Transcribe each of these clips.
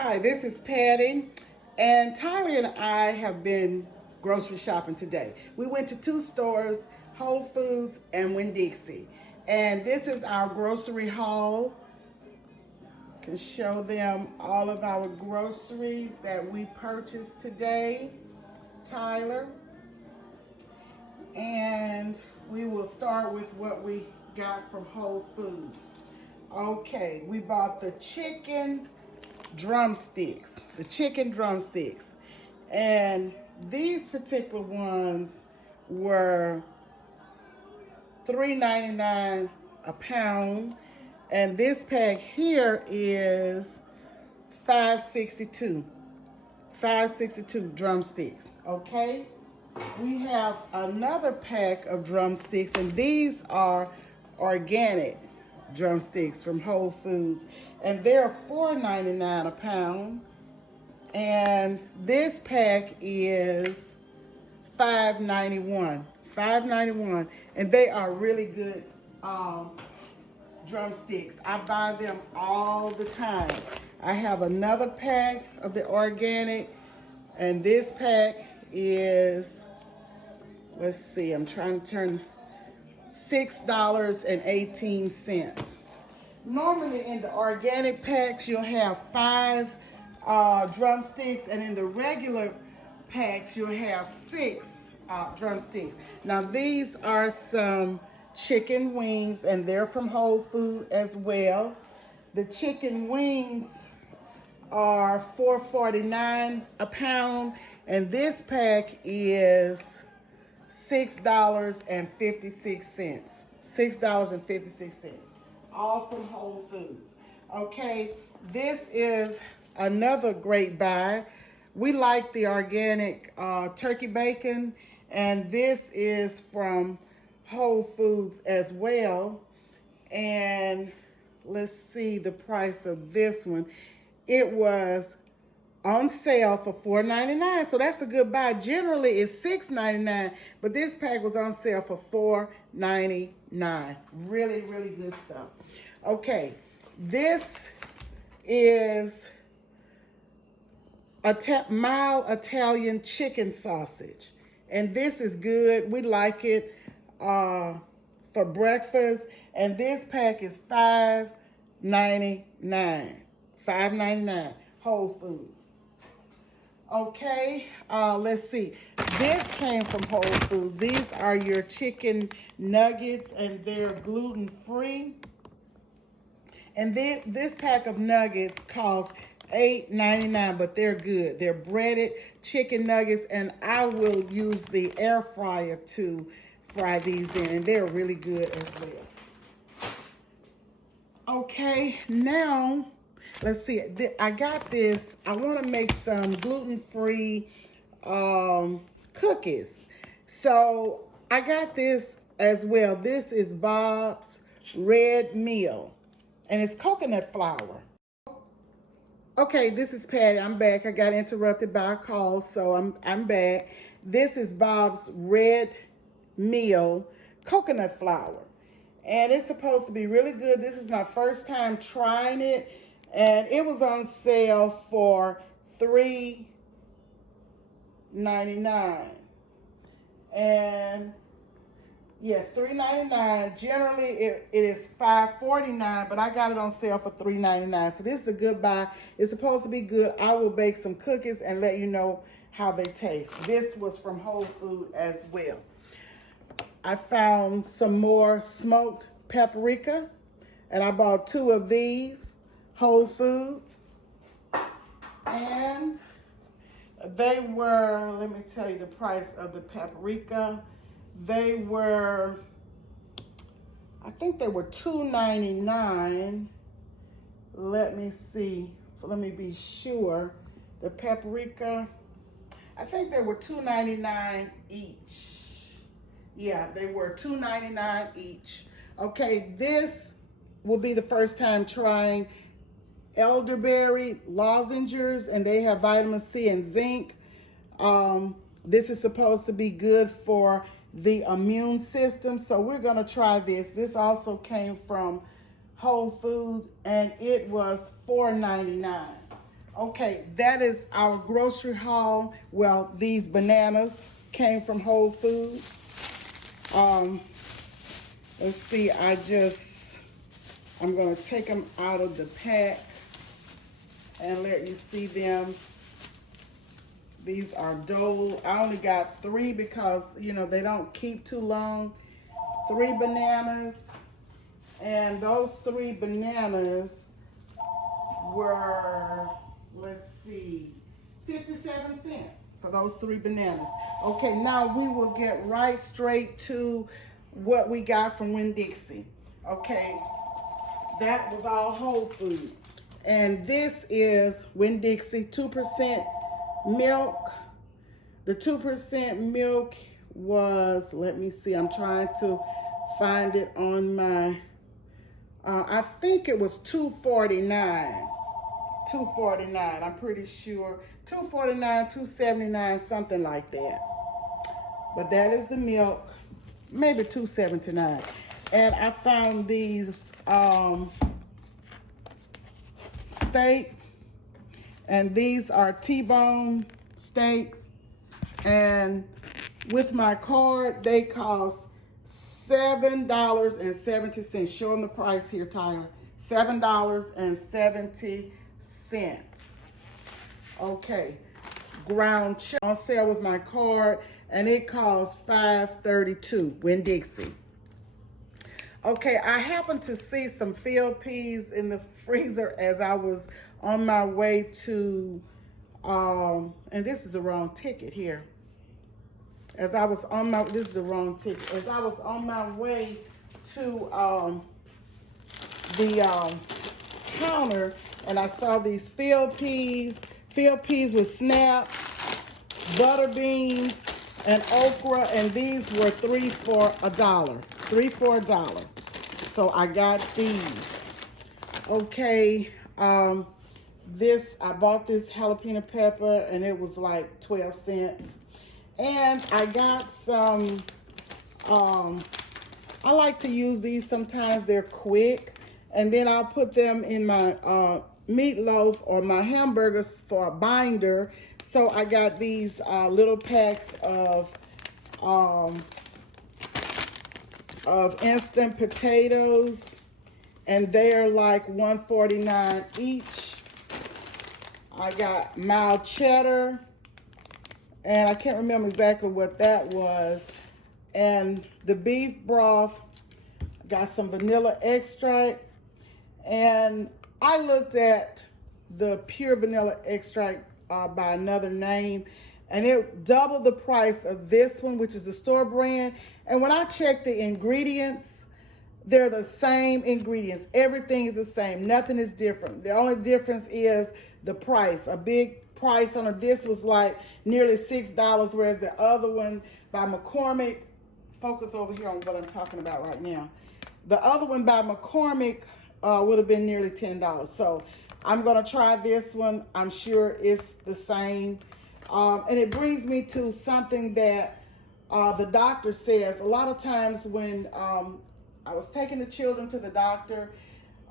Hi, this is Patty, and Tyler and I have been grocery shopping today. We went to two stores, Whole Foods and Winn-Dixie, and this is our grocery haul. Can show them all of our groceries that we purchased today, Tyler. And we will start with what we got from Whole Foods. Okay, we bought the chicken drumsticks, and these particular ones were $3.99 a pound, and this pack here is 5.62 drumsticks. Okay, we have another pack of drumsticks, and these are organic drumsticks from Whole Foods, and they're $4.99 a pound, and this pack is $5.91, and they are really good drumsticks. I buy them all the time. I have another pack of the organic, and this pack is, let's see, I'm trying to turn $6.18. Normally in the organic packs, you'll have 5 drumsticks, and in the regular packs, you'll have 6 drumsticks. Now, these are some chicken wings, and they're from Whole Foods as well. The chicken wings are $4.49 a pound, and this pack is $6.56. $6.56. All from Whole Foods. Okay, this is another great buy. We like the organic turkey bacon, and this is from Whole Foods as well. And let's see the price of this one. It was on sale for $4.99, so that's a good buy. Generally, it's $6.99, but this pack was on sale for $4.99. Really, really good stuff. Okay, this is a mild Italian chicken sausage, and this is good. We like it for breakfast, and this pack is $5.99. $5.99, Whole Foods. Okay, let's see. This came from Whole Foods. These are your chicken nuggets, and they're gluten-free. And this pack of nuggets costs $8.99, but they're good. They're breaded chicken nuggets, and I will use the air fryer to fry these in, and they're really good as well. Okay, now let's see. I got this. I want to make some gluten-free cookies. So I got this as well. This is Bob's Red Meal, and it's coconut flour. Okay, this is Patty. I'm back. I got interrupted by a call, so I'm back. This is Bob's Red Meal coconut flour, and it's supposed to be really good. This is my first time trying it, and it was on sale for $3.99. And yes, $3.99. Generally, it is $5.49, but I got it on sale for $3.99. So this is a good buy. It's supposed to be good. I will bake some cookies and let you know how they taste. This was from Whole Foods as well. I found some more smoked paprika, and I bought 2 of these, Whole Foods. And they were, let me tell you the price of the paprika. They were, I think they were $2.99. Let me see, let me be sure. The paprika, I think they were $2.99 each. Yeah, they were $2.99 each. Okay, this will be the first time trying elderberry lozenges, and they have vitamin C and zinc. This is supposed to be good for the immune system, so we're gonna try this. This also came from Whole Foods, and it was $4.99. Okay, that is our grocery haul. Well, these bananas came from Whole Foods. Let's see, I'm gonna take them out of the pack and let you see them. These are Dole. I only got 3 because, you know, they don't keep too long. 3 bananas. And those 3 bananas were, let's see, 57 cents for those 3 bananas. Okay, now we will get right straight to what we got from Winn-Dixie. Okay, that was all whole food. And this is Winn-Dixie 2% milk. The 2% milk was, let me see, I'm trying to find it on my, I think it was $2.49. $2.49, I'm pretty sure. $2.49, $2.79, something like that. But that is the milk, maybe $2.79. And I found these steak, and these are T-bone steaks. And with my card, they cost $7.70. Show them the price here, Tyler. $7.70. Okay, ground chuck on sale with my card, and it costs $5.32. Winn-Dixie. Okay, I happened to see some field peas in the freezer as I was on my way to, and this is the wrong ticket here. As I was on my, this is the wrong ticket. As I was on my way to the counter, and I saw these field peas with snap, butter beans, and okra, and these were 3 for $1. 3 for $1. So I got these. Okay, I bought this jalapeno pepper, and it was like 12 cents. And I got some, I like to use these sometimes. They're quick. And then I'll put them in my meatloaf or my hamburgers for a binder. So I got these little packs of instant potatoes, and they're like $1.49 each. I got mild cheddar, and I can't remember exactly what that was. And the beef broth, got some vanilla extract, and I looked at the pure vanilla extract by another name, and it doubled the price of this one, which is the store brand. And when I checked the ingredients, they're the same ingredients. Everything is the same. Nothing is different. The only difference is the price. A big price on this was like nearly $6, whereas the other one by McCormick, focus over here on what I'm talking about right now. The other one by McCormick would have been nearly $10. So I'm gonna try this one. I'm sure it's the same. And it brings me to something that the doctor says. A lot of times when I was taking the children to the doctor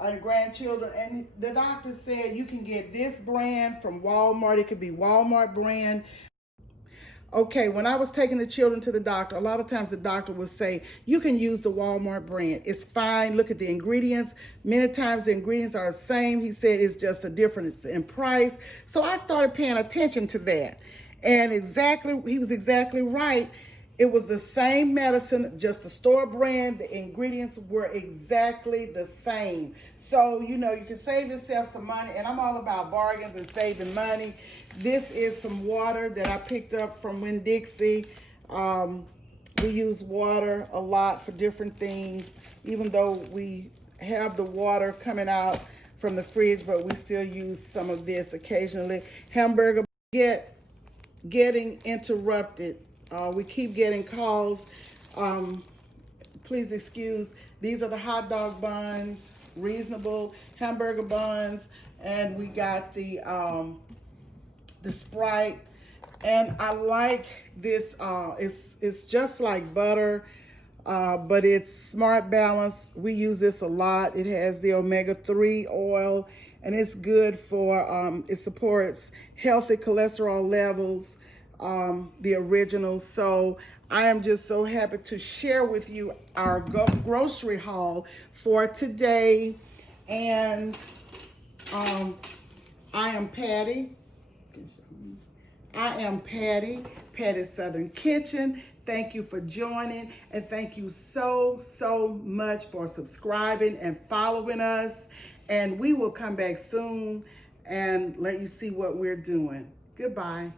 and grandchildren, and the doctor said you can get this brand from Walmart. It could be Walmart brand. Okay, when I was taking the children to the doctor, a lot of times the doctor would say, you can use the Walmart brand. It's fine. Look at the ingredients. Many times the ingredients are the same. He said it's just a difference in price. So I started paying attention to that. And he was exactly right. It was the same medicine, just the store brand. The ingredients were exactly the same. So, you know, you can save yourself some money. And I'm all about bargains and saving money. This is some water that I picked up from Winn-Dixie. We use water a lot for different things, even though we have the water coming out from the fridge, but we still use some of this occasionally. Hamburger, getting interrupted. We keep getting calls. Please excuse. These are the hot dog buns, reasonable hamburger buns, and we got the Sprite. And I like this. It's just like butter, but it's Smart Balance. We use this a lot. It has the omega-3 oil, and it's good for, it supports healthy cholesterol levels, the original. So I am just so happy to share with you our grocery haul for today. And I am Patti. Patty's Southern Kitchen. Thank you for joining, and thank you so much for subscribing and following us. And we will come back soon and let you see what we're doing. Goodbye.